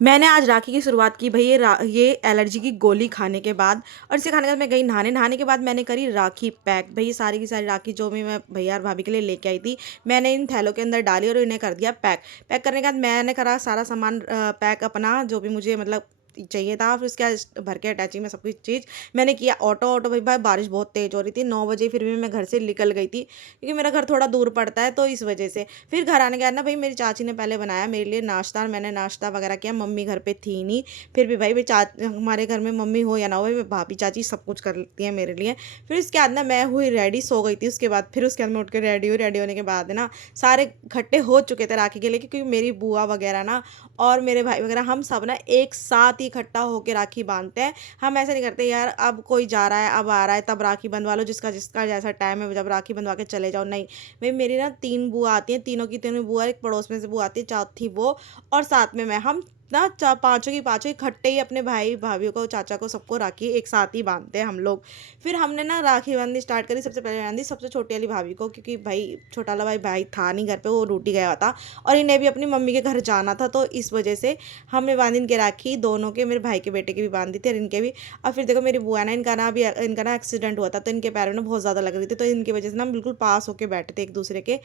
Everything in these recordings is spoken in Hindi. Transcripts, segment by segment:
मैंने आज राखी की शुरुआत की भई ये एलर्जी की गोली खाने के बाद और इसे खाने के बाद मैं गई नहाने, नहाने के बाद मैंने करी राखी पैक। भई सारी की सारी राखी जो भी मैं भैया और भाभी के लिए लेके आई थी, मैंने इन थैलों के अंदर डाली और इन्हें कर दिया पैक। पैक करने के बाद मैंने करा सारा सामान पैक अपना जो भी मुझे मतलब चाहिए था, फिर उसके बाद भर के अटैची में सब कुछ चीज़ मैंने किया। ऑटो ऑटो भई भाई बारिश बहुत तेज़ हो रही थी, 9 बजे फिर भी मैं घर से निकल गई थी, क्योंकि मेरा घर थोड़ा दूर पड़ता है तो इस वजह से। फिर घर आने के बाद ना भई मेरी चाची ने पहले बनाया मेरे लिए नाश्ता और मैंने नाश्ता वगैरह किया। मम्मी घर पे थी नहीं, फिर भी भाई हमारे घर में मम्मी हो या ना हो, भाई भाभी चाची सब कुछ कर लेती हैं मेरे लिए। फिर उसके बाद ना मैं हुई रेडी, सो गई थी उसके बाद। फिर उसके बाद मैं उठ के रेडी हुई, रेडी होने के बाद ना सारे इकट्ठे हो चुके थे राखी के लिए, क्योंकि मेरी बुआ वगैरह ना और मेरे भाई वगैरह हम सब ना एक साथ ही इकट्ठा होके राखी बांधते हैं। हम ऐसे नहीं करते यार अब कोई जा रहा है, अब आ रहा है तब राखी बंधवा लो, जिसका जिसका जैसा टाइम है जब राखी बंधवा के चले जाओ, नहीं। भई मेरी ना 3 बुआ आती हैं, तीनों की तीनों बुआ, एक पड़ोस में से बुआ आती है, चौथी वो और साथ में मैं। हम ना चा पाँचों की पाँचों इकट्ठे ही अपने भाई-भाभियों को, चाचा को, सबको राखी एक साथ ही बाँधते हैं हम लोग। फिर हमने ना राखी बाँधनी स्टार्ट करी, सबसे पहले बाँधी सबसे छोटी वाली भाभी को, क्योंकि भाई छोटा वाला भाई भाई था नहीं घर पे, वो ड्यूटी गया हुआ था और इन्हें भी अपनी मम्मी के घर जाना था, तो इस वजह से हमने बाँधी इनके राखी दोनों के, मेरे भाई के बेटे की भी बाँध दी थी और इनके भी। और फिर देखो मेरी बुआ है ना, इनका ना एक्सीडेंट हुआ था, तो इनके पैर में ना बहुत ज़्यादा लग रही थी, तो इनकी वजह से ना हम बिल्कुल पास होके बैठे थे एक दूसरे के,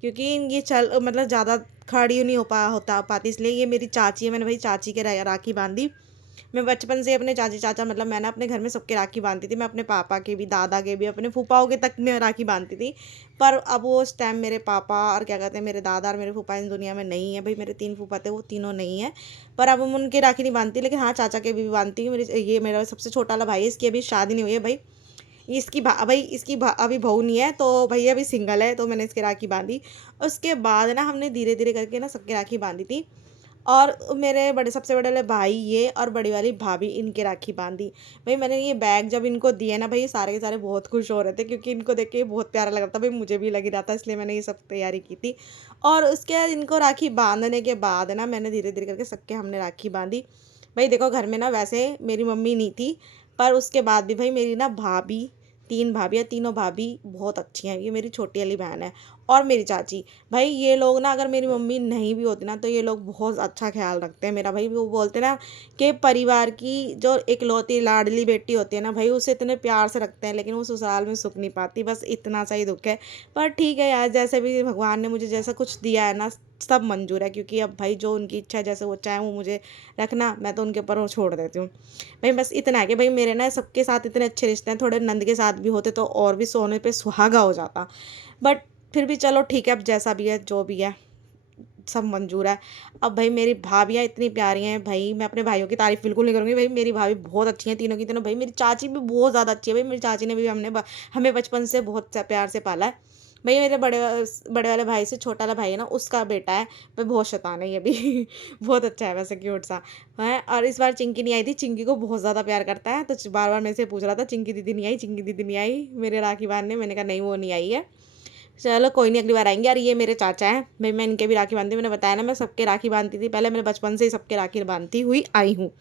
क्योंकि ये चल मतलब ज़्यादा खड़ी नहीं हो पाती, इसलिए ये मेरी चाची है, मैंने भाई चाची के राखी बांधी। मैं बचपन से अपने चाची चाचा मतलब मैं ना अपने घर में सबके राखी बांधती थी, मैं अपने पापा के भी, दादा के भी, अपने फूफाओं के तक में राखी बांधती थी। पर अब वो उस टाइम मेरे पापा और क्या कहते हैं मेरे दादा और मेरे फूफा इस दुनिया में नहीं है। भाई मेरे 3 फूफा थे, वो तीनों नहीं है, पर अब हम उनकी राखी नहीं बांधती, लेकिन हाँ चाचा के भी बांधती हूँ। मेरी ये मेरा सबसे छोटा वाला भाई है, इसकी अभी शादी नहीं हुई है भाई। अभी बहू नहीं है, तो भैया अभी सिंगल है, तो मैंने इसकी राखी बांधी। उसके बाद ना हमने धीरे धीरे करके ना सबकी राखी बांधी थी, और मेरे बड़े सबसे बड़े वाले भाई ये और बड़ी वाली भाभी इनकी राखी बांधी। भाई मैंने ये बैग जब इनको दिए ना, भाई ये सारे के सारे बहुत खुश हो रहे थे, क्योंकि इनको देख के बहुत प्यारा लग रहा था, भाई मुझे भी लग ही रहा था, इसलिए मैंने ये सब तैयारी की थी। और उसके बाद इनको राखी बांधने के बाद ना मैंने धीरे धीरे करके सबके हमने राखी बांधी। भाई देखो घर में ना वैसे मेरी मम्मी नहीं थी, पर उसके बाद भी भाई मेरी ना भाभी, 3 भाभी है, तीनों भाभी बहुत अच्छी हैं। ये मेरी छोटी वाली बहन है और मेरी चाची। भाई ये लोग ना अगर मेरी मम्मी नहीं भी होती ना, तो ये लोग बहुत अच्छा ख़्याल रखते हैं मेरा। भाई वो बोलते हैं ना कि परिवार की जो इकलौती लाडली बेटी होती है ना, भाई उसे इतने प्यार से रखते हैं, लेकिन वो ससुराल में सुख नहीं पाती, बस इतना सा ही दुःख है। पर ठीक है यार, जैसे भी भगवान ने मुझे जैसा कुछ दिया है ना, सब मंज़ूर है, क्योंकि अब भाई जो उनकी इच्छा है, जैसे वो चाहें वो मुझे रखना, मैं तो उनके ऊपर वो छोड़ देती हूँ। भाई बस इतना है कि भाई मेरे ना सबके साथ इतने अच्छे रिश्ते हैं, थोड़े नंद के साथ भी होते तो और भी सोने पे सुहागा हो जाता। बट फिर भी चलो ठीक है, अब जैसा भी है, जो भी है, सब मंज़ूर है। अब भाई मेरी भाभियाँ इतनी प्यारी हैं, भाई मैं अपने भाइयों की तारीफ़ बिल्कुल नहीं करूँगी, भाई मेरी भाभी बहुत अच्छी हैं, तीनों की तीनों। भाई मेरी चाची भी बहुत ज़्यादा अच्छी है, भाई मेरी चाची ने भी हमें बचपन से बहुत प्यार से पाला है। भई मेरे बड़े वाले भाई से छोटा वाला भाई है ना, उसका बेटा है, वह बहुत शैतान है ये भी बहुत अच्छा है वैसे, क्यूट सा है। और इस बार चिंकी नहीं आई थी, चिंकी को बहुत ज़्यादा प्यार करता है, तो बार-बार मेरे से पूछ रहा था चिंकी दीदी नहीं आई, चिंकी दीदी नहीं आई मेरे राखी बाँधने। मैंने कहा नहीं वो नहीं आई है। चलो कोई नहीं, अगली बार आएँगे। और ये मेरे चाचा हैं, भई मैं इनके भी राखी बाँधती हूँ। मैंने बताया ना मैं सबके राखी बाँधती थी, पहले मैंने बचपन से ही सबके राखी बाँधती हुई आई हूँ।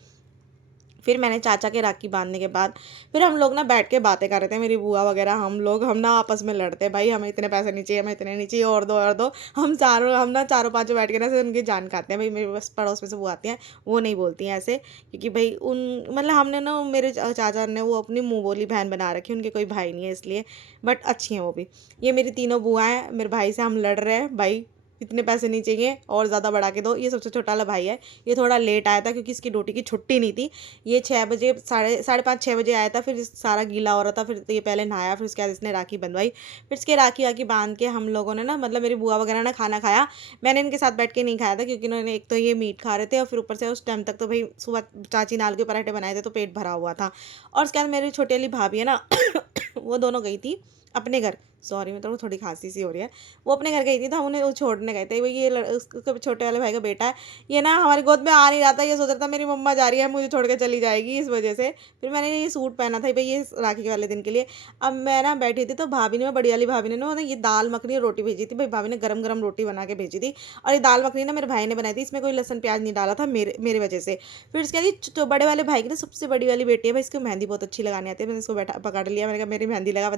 फिर मैंने चाचा के राखी बाँधने के बाद फिर हम लोग ना बैठ के बातें कर रहे थे, मेरी बुआ वगैरह, हम ना आपस में लड़ते हैं, भाई हमें इतने पैसे नहीं चाहिए, हमें इतने नहीं चाहिए, और दो और दो। हम ना चारों पाँचों बैठ के ना ऐसे उनकी जान खाते हैं। भाई मेरे बस पड़ोस में से बुआ आती हैं, वो नहीं बोलती हैं ऐसे, क्योंकि भाई उन मतलब हमने ना मेरे चाचा ने वो अपनी मुँह बोली बहन बना रखी है, उनके कोई भाई नहीं है इसलिए। बट अच्छी हैं वो भी। ये मेरी तीनों बुआ हैं, मेरे भाई से हम लड़ रहे हैं, भाई इतने पैसे नहीं चाहिए और ज़्यादा बढ़ा के दो। ये सबसे छोटा वाला भाई है, ये थोड़ा लेट आया था क्योंकि इसकी ड्यूटी की छुट्टी नहीं थी। ये 6 बजे, साढ़े 5 6 बजे आया था, फिर सारा गीला हो रहा था, फिर तो ये पहले नहाया, फिर उसके बाद इसने राखी बंधवाई। फिर इसके राखी वाखी बांध के हम लोगों ने ना मतलब मेरी बुआ वगैरह ने खाना खाया। मैंने इनके साथ बैठ के नहीं खाया था, क्योंकि इन्होंने एक तो ये मीट खा रहे थे और फिर ऊपर से उस टाइम तक तो भाई सुबह चाची ने आलू के पराठे बनाए थे, तो पेट भरा हुआ था। और उसके बाद मेरी छोटी वाली भाभी है ना वो दोनों गई थी अपने घर। सॉरी मैं तो थोड़ी खांसी सी हो रही है। वो अपने घर गई थी, तो हम उन्हें वो छोड़ने गए थे। भाई ये उसके छोटे वाले भाई का बेटा है, ये ना हमारी गोद में आ नहीं रहा था, ये सोच रहा था मेरी मम्मा जा रही है मुझे छोड़ के चली जाएगी, इस वजह से। फिर मैंने ये सूट पहना था भाई ये राखी के वाले दिन के लिए। अब मैं ना बैठी थी, तो भाभी ने, बड़ी वाली भाभी ने ना ये दाल मखनी और रोटी भेजी थी। भाई भाभी ने गरम गरम रोटी बना के भेजी थी, और ये दाल मखनी ना मेरे भाई ने बनाई थी, इसमें कोई लहसुन प्याज नहीं डाला था, मेरे मेरे वजह से। फिर उसके बाद ये बड़े वाले भाई की ना सबसे बड़ी वाली बेटी है, भाई इसको मेहंदी बहुत अच्छी लगानी आती है। मैंने इसको बैठा पकड़ लिया, मैंने कहा मेरी मेहंदी लगा,